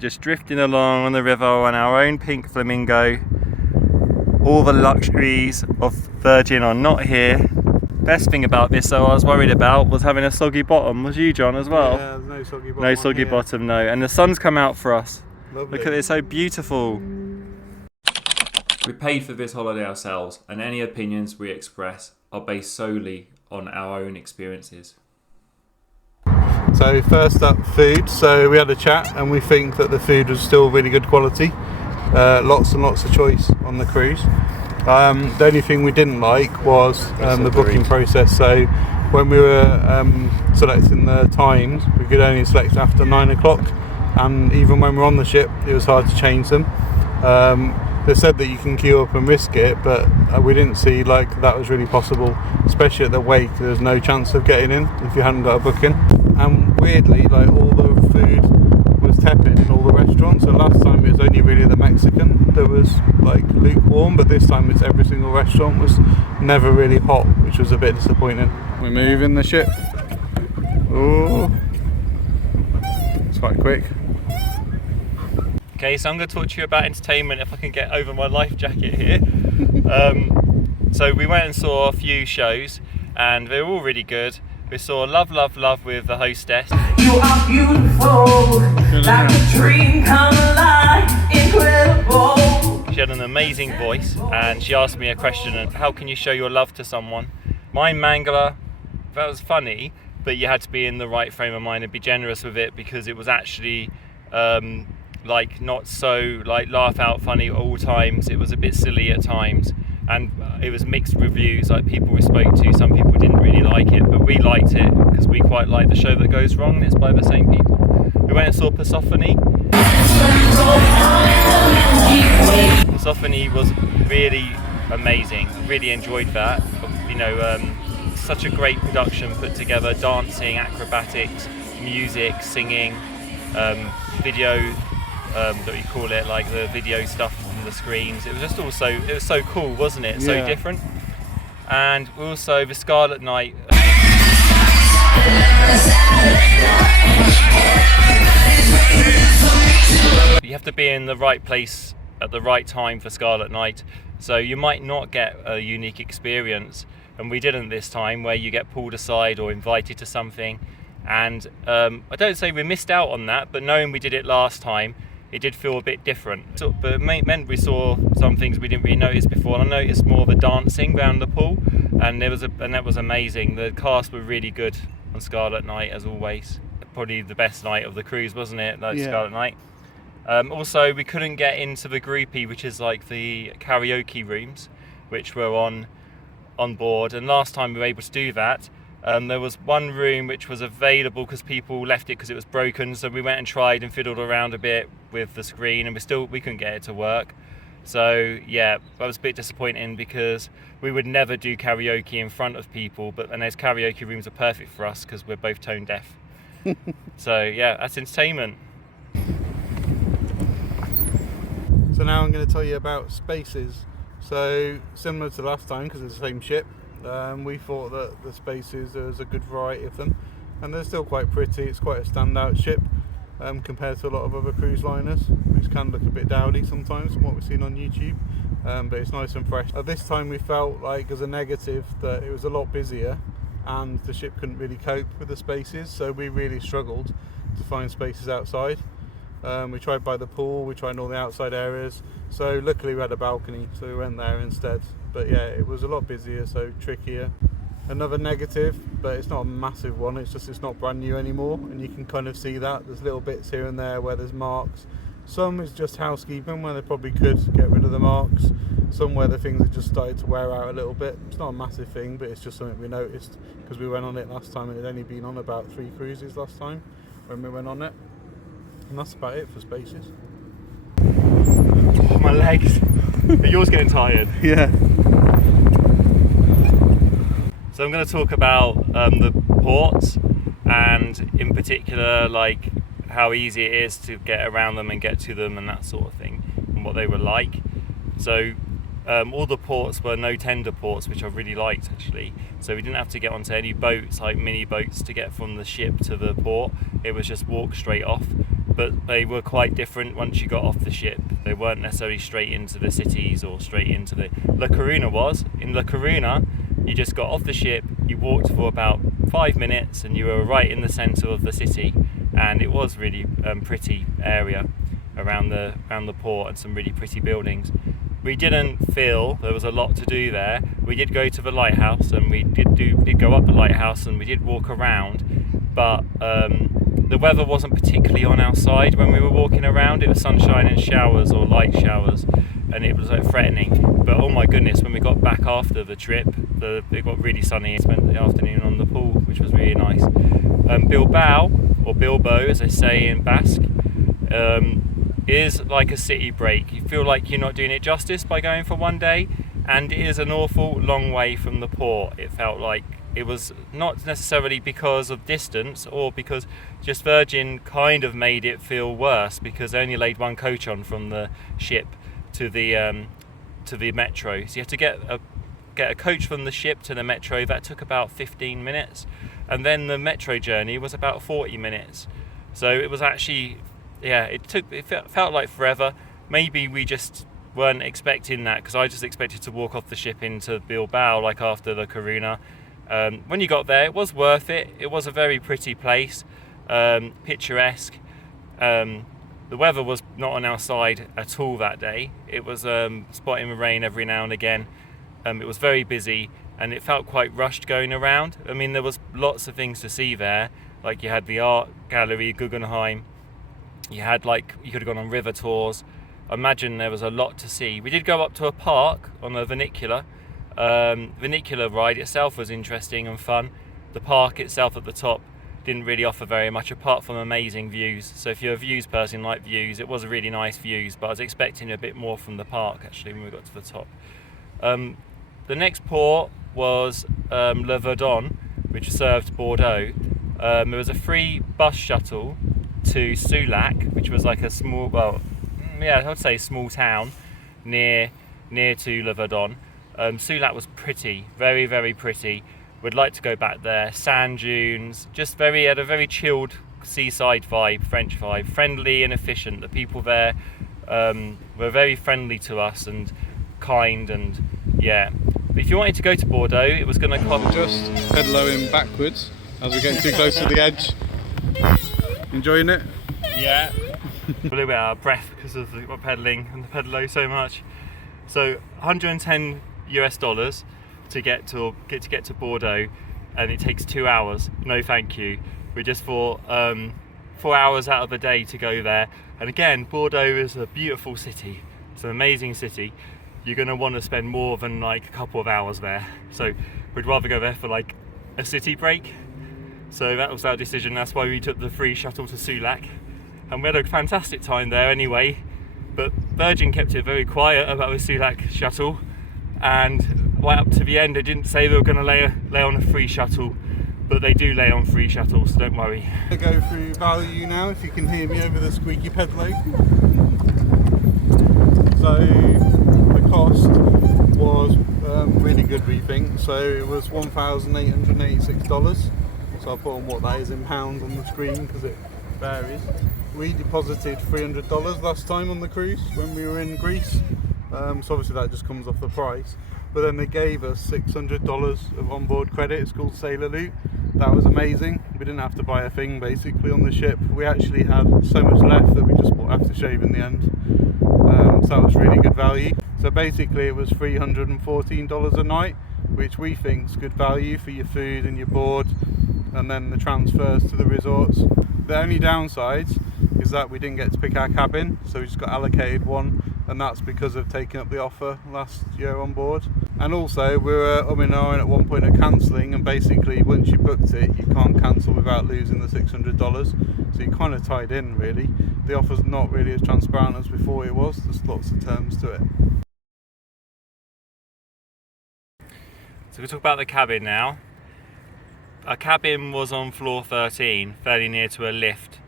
Just drifting along on the river on our own pink flamingo. All the luxuries of Virgin are not here. Best thing about this, though, I was worried about was having a soggy bottom. Was you, John, as well? Yeah, there's no soggy bottom. No soggy bottom, no. And the sun's come out for us. Lovely. Look at it, it's so beautiful. We paid for this holiday ourselves, and any opinions we express are based solely on our own experiences. So first up, food. So we had a chat and we think that the food was still really good quality. Lots and lots of choice on the cruise. The only thing we didn't like was the booking process. So when we were selecting the times, we could only select after 9 o'clock, and even when we're on the ship it was hard to change them. They said that you can queue up and risk it, but we didn't see like that was really possible, especially at the wake. There was no chance of getting in if you hadn't got a booking. And weirdly, like, all the food was tepid in all the restaurants. So last time it was only really the Mexican that was like lukewarm, but this time it's every single restaurant was never really hot, which was a bit disappointing. We're moving the ship. Oh, it's quite quick. Okay, so I'm going to talk to you about entertainment if I can get over my life jacket here. So we went and saw a few shows and they were all really good. We saw Love, Love, Love with the hostess. You are beautiful, like a dream come alive, incredible. She had an amazing voice and she asked me a question, how can you show your love to someone? My Mangala, that was funny, but you had to be in the right frame of mind and be generous with it, because it was actually like not so like laugh out funny at all times. It was a bit silly at times, and it was mixed reviews. Like, people we spoke to, some people didn't really like it, but we liked it because we quite like The Show That Goes Wrong, and it's by the same people. We went and saw Persephone. Persephone was really amazing. Really enjoyed that. You know, such a great production put together, dancing, acrobatics, music, singing, video, that we call it, like the video stuff from the screens. It was just also, it was so cool, wasn't it? So different. And also the Scarlet Night. You have to be in the right place at the right time for Scarlet Night, so you might not get a unique experience, and we didn't this time, where you get pulled aside or invited to something. And I don't say we missed out on that, but knowing we did it last time, it did feel a bit different. So, but it meant we saw some things we didn't really notice before. And I noticed more the dancing around the pool, and that was amazing. The cast were really good on Scarlet Night, as always. Probably the best night of the cruise, wasn't it? Like Scarlet Night. Also, we couldn't get into the groupie, which is like the karaoke rooms, which were on board. And last time we were able to do that. There was one room which was available because people left it because it was broken, so we went and tried and fiddled around a bit with the screen, and we couldn't get it to work. So yeah, that was a bit disappointing, because we would never do karaoke in front of people, and those karaoke rooms are perfect for us because we're both tone deaf. So yeah, that's entertainment. So now I'm going to tell you about Spaces. So similar to last time, because it's the same ship, we thought that the Spaces, there was a good variety of them, and they're still quite pretty. It's quite a standout ship compared to a lot of other cruise liners, which can look a bit dowdy sometimes from what we've seen on YouTube, but it's nice and fresh. At this time we felt like, as a negative, that it was a lot busier and the ship couldn't really cope with the Spaces, so we really struggled to find spaces outside. We tried by the pool, we tried in all the outside areas, so luckily we had a balcony, so we went there instead. But yeah, it was a lot busier, so trickier. Another negative, but it's not a massive one, it's just it's not brand new anymore, and you can kind of see that. There's little bits here and there where there's marks. Some is just housekeeping, where they probably could get rid of the marks. Some where the things have just started to wear out a little bit. It's not a massive thing, but it's just something we noticed because we went on it last time, and it had only been on about 3 cruises last time when we went on it. And that's about it for Spaces. Oh, my legs. Are yours getting tired? Yeah. So I'm going to talk about the ports, and in particular, like, how easy it is to get around them and get to them and that sort of thing, and what they were like. So all the ports were no tender ports, which I really liked, actually. So we didn't have to get onto any boats, like mini boats, to get from the ship to the port. It was just walk straight off. but they were quite different once you got off the ship. They weren't necessarily straight into the cities or straight into the... La Coruna was. In La Coruna, you just got off the ship, you walked for about 5 minutes and you were right in the centre of the city, and it was really pretty area around the port and some really pretty buildings. We didn't feel there was a lot to do there. We did go to the lighthouse and we did go up the lighthouse and we did walk around, but the weather wasn't particularly on our side when we were walking around. It was sunshine and showers or light showers, and it was like threatening. But oh my goodness, when we got back after the trip, it got really sunny. I spent the afternoon on the pool, which was really nice. Bilbao, or Bilbo as they say in Basque, is like a city break. You feel like you're not doing it justice by going for one day, and it is an awful long way from the port. It felt like it was not necessarily because of distance or because just Virgin kind of made it feel worse because they only laid one coach on from the ship to the metro. So you have to get a coach from the ship to the metro. That took about 15 minutes, and then the metro journey was about 40 minutes. So it was actually, it felt like forever. Maybe we just weren't expecting that, because I just expected to walk off the ship into Bilbao like after the Coruna. When you got there, it was worth it. It was a very pretty place, picturesque. The weather was not on our side at all that day. It was spotting the rain every now and again. It was very busy and it felt quite rushed going around. I mean, there was lots of things to see there. Like you had the art gallery, Guggenheim. You could have gone on river tours. I imagine there was a lot to see. We did go up to a park on a vernacular. Vernacular ride itself was interesting and fun. The park itself at the top didn't really offer very much apart from amazing views. So if you're a views person, like views, it was a really nice views, but I was expecting a bit more from the park actually when we got to the top. The next port was Le Verdon, which served Bordeaux. There was a free bus shuttle to Soulac, which was like a small, I would say small town near to Le Verdon. Soulac was pretty, very, very pretty. We'd like to go back there. Sand dunes, had a very chilled seaside vibe, French vibe, friendly and efficient. The people there were very friendly to us and kind, and yeah. But if you wanted to go to Bordeaux, it was going to cost. Just pedaling backwards as we get too close to the edge. Enjoying it? Yeah. A little bit out of breath because of the pedaling and the pedalo so much. So $110 to get to Bordeaux, and it takes 2 hours. No, thank you. We just thought 4 hours out of the day to go there. And again, Bordeaux is a beautiful city. It's an amazing city. You're going to want to spend more than like a couple of hours there. So we'd rather go there for like a city break. So that was our decision. That's why we took the free shuttle to Soulac, and we had a fantastic time there anyway. But Virgin kept it very quiet about the Soulac shuttle, and right up to the end they didn't say they were going to lay on a free shuttle, but they do lay on free shuttles, so don't worry. I'll go through value now, if you can hear me over the squeaky pedalo. So the cost was really good, we think. So it was $1,886. So I'll put on what that is in pounds on the screen because it varies. We deposited $300 last time on the cruise when we were in Greece. So obviously that just comes off the price. But then they gave us $600 of onboard credit. It's called Sailor Loot. That was amazing. We didn't have to buy a thing basically on the ship. We actually had so much left that we just bought aftershave in the end. So that was really good value. So basically it was $314 a night, which we think is good value for your food and your board, and then the transfers to the resorts. The only downsides is that we didn't get to pick our cabin, so we just got allocated one, and that's because of taking up the offer last year on board. And also we were and ahhing at one point at cancelling, and basically once you booked it you can't cancel without losing the $600, so you're kind of tied in really. The offer's not really as transparent as before it was. There's lots of terms to it. So we'll talk about the cabin now. Our cabin was on floor 13, fairly near to a lift.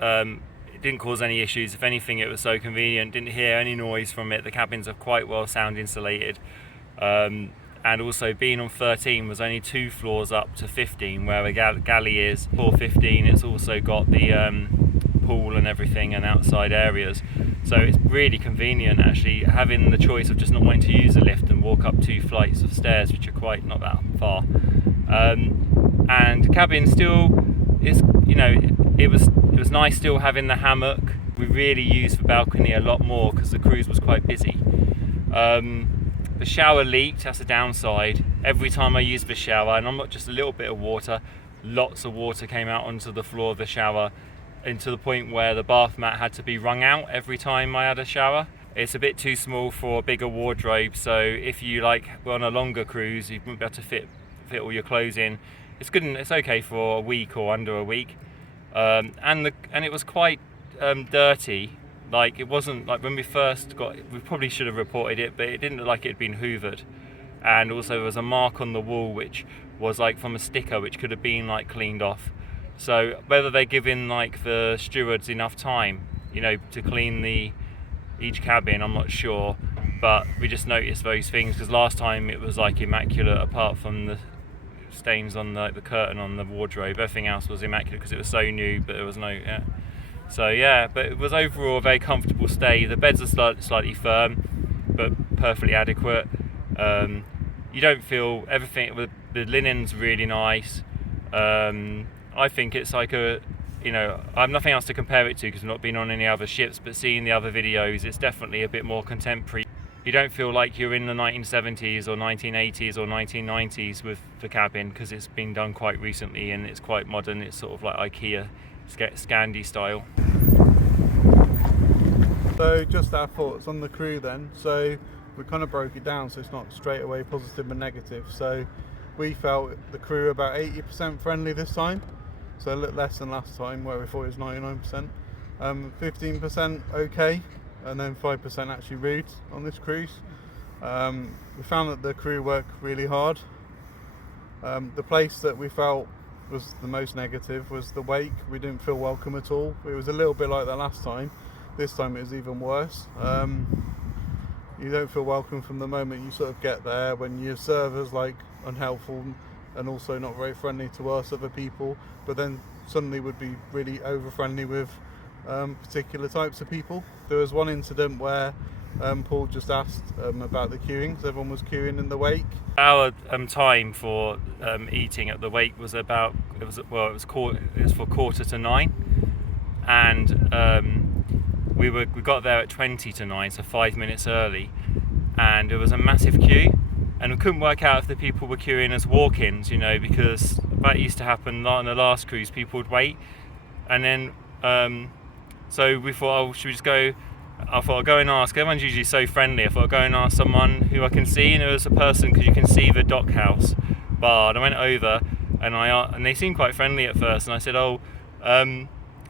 It didn't cause any issues. If anything, it was so convenient, didn't hear any noise from it. The cabins are quite well sound insulated. And also being on 13 was only 2 floors up to 15, where a galley is. Floor 15, it's also got the pool and everything and outside areas. So it's really convenient actually having the choice of just not wanting to use a lift and walk up 2 flights of stairs, which are quite not that far. And cabin still is, you know, it was nice still having the hammock. We really used the balcony a lot more because the cruise was quite busy. The shower leaked, that's a downside. Every time I used the shower, and I'm not just a little bit of water, lots of water came out onto the floor of the shower, and to the point where the bath mat had to be wrung out every time I had a shower. It's a bit too small for a bigger wardrobe, so if you were on a longer cruise, you wouldn't be able to fit all your clothes in. It's good, and it's okay for a week or under a week. And it was quite dirty. Like, it wasn't like when we first got it, we probably should have reported it, but it didn't look like it had been hoovered. And also there was a mark on the wall which was like from a sticker, which could have been like cleaned off. So whether they're giving like the stewards enough time, you know, to clean each cabin, I'm not sure. But we just noticed those things because last time it was like immaculate, apart from the stains on the curtain on the wardrobe. Everything else was immaculate because it was so new, but there was no. Yeah. So yeah, but it was overall a very comfortable stay. The beds are slightly firm, but perfectly adequate. You don't feel everything. The linen's really nice. I think it's like I have nothing else to compare it to because I've not been on any other ships, but seeing the other videos, it's definitely a bit more contemporary. You don't feel like you're in the 1970s or 1980s or 1990s with the cabin because it's been done quite recently and it's quite modern. It's sort of like IKEA Scandi style. So just our thoughts on the crew then. So we kind of broke it down so it's not straight away positive and negative. So we felt the crew about 80% friendly this time, so a little less than last time where we thought it was 99%. 15% okay, and then 5% actually rude on this cruise. We found that the crew work really hard. The place that we felt was the most negative was the wake. We didn't feel welcome at all. It was a little bit like that last time. This time it was even worse. You don't feel welcome from the moment you sort of get there, when your server's like unhelpful and also not very friendly to us, other people, but then suddenly would be really over friendly with particular types of people. There was one incident where Paul just asked about the queuing, because everyone was queuing in the wake. Our time for eating at the wake was about it was for 8:45, and we got there at 8:20, so 5 minutes early, and there was a massive queue, and we couldn't work out if the people were queuing as walk-ins, you know, because that used to happen on the last cruise. People would wait, and then so we thought, oh, should we just go? I thought I'll go and ask. Everyone's usually so friendly. I thought I'll go and ask someone who I can see, and there was a person because you can see the dock house bar. And I went over, and they seemed quite friendly at first. And I said, all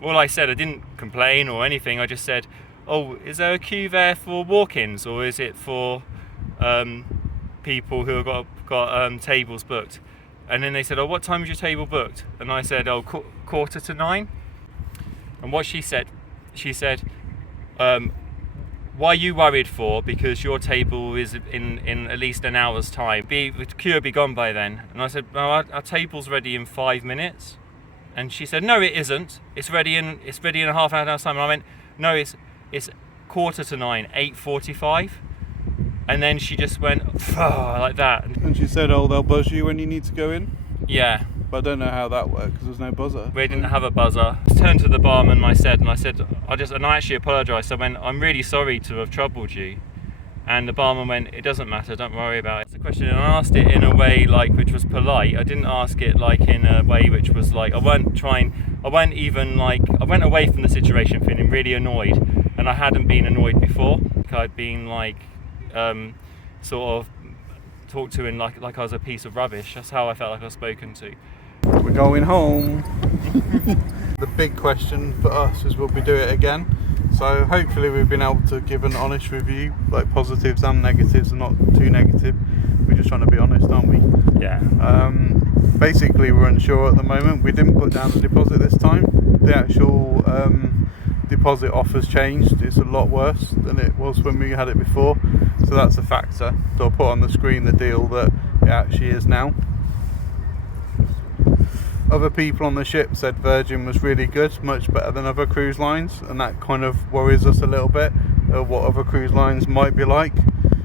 I said, I didn't complain or anything. I just said, oh, is there a queue there for walk-ins, or is it for people who have got tables booked? And then they said, oh, what time is your table booked? And I said, oh, 8:45. And what she said, why are you worried for? Because your table is in at least an hour's time. The queue will be gone by then. And I said, well, our table's ready in 5 minutes. And she said, no, it isn't. It's ready in a half an hour's time. And I went, no, it's 8:45, 8:45. And then she just went, like that. And she said, oh, they'll buzz you when you need to go in? Yeah. But I don't know how that worked because there's no buzzer. We didn't have a buzzer. I turned to the barman, I said, I actually apologised. I went, I'm really sorry to have troubled you. And the barman went, it doesn't matter, don't worry about it. It's a question, and I asked it in a way which was polite. I didn't ask it in a way which was like, I went away from the situation feeling really annoyed, and I hadn't been annoyed before. I'd been sort of talked to in like I was a piece of rubbish. That's how I felt like I was spoken to. We're going home. The big question for us is, will we do it again? So hopefully we've been able to give an honest review, like positives and negatives, and not too negative. We're just trying to be honest, aren't we? Yeah. Basically we're unsure at the moment. We didn't put down the deposit this time. The actual deposit offer's changed. It's a lot worse than it was when we had it before, so that's a factor. So I'll put on the screen the deal that it actually is now. other people on the ship said Virgin was really good, much better than other cruise lines, and that kind of worries us a little bit of what other cruise lines might be like.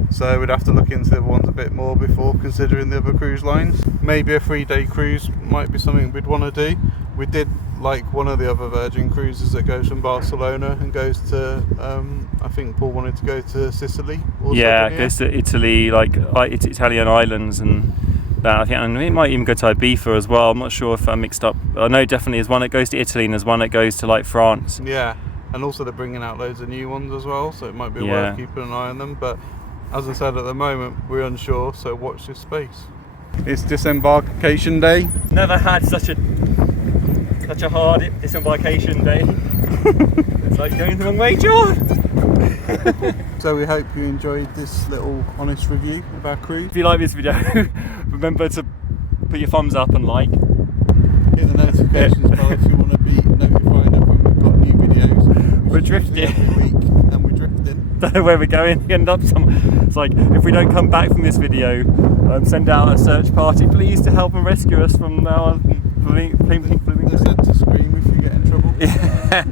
So we'd have to look into the other ones a bit more before considering the other cruise lines. Maybe a 3-day cruise might be something we'd want to do. We did like one of the other Virgin cruises that goes from Barcelona and goes to, I think Paul wanted to go to Sicily. Or Yeah, Sardinia. goes to Italy, like Italian islands and that. I think, and it might even go to Ibiza as well. I'm not sure if I mixed up. I know definitely there's one that goes to Italy and there's one that goes to like France. Yeah, and also they're bringing out loads of new ones as well, so it might be Yeah. worth keeping an eye on them. But as I said, at the moment we're unsure, so watch this space. It's disembarkation day. Never had such a hard disembarkation day. It's like going the wrong way, John. So we hope you enjoyed this little honest review of our cruise. If you like this video, remember to put your thumbs up and like. Hit the notifications bell if you want to be notified of when we've got new videos. We're drifting. Every week, and we're drifting. Don't know where we're going. We end up it's like, if we don't come back from this video, send out a search party please to help and rescue us from our They said to scream if you get in trouble. Yeah.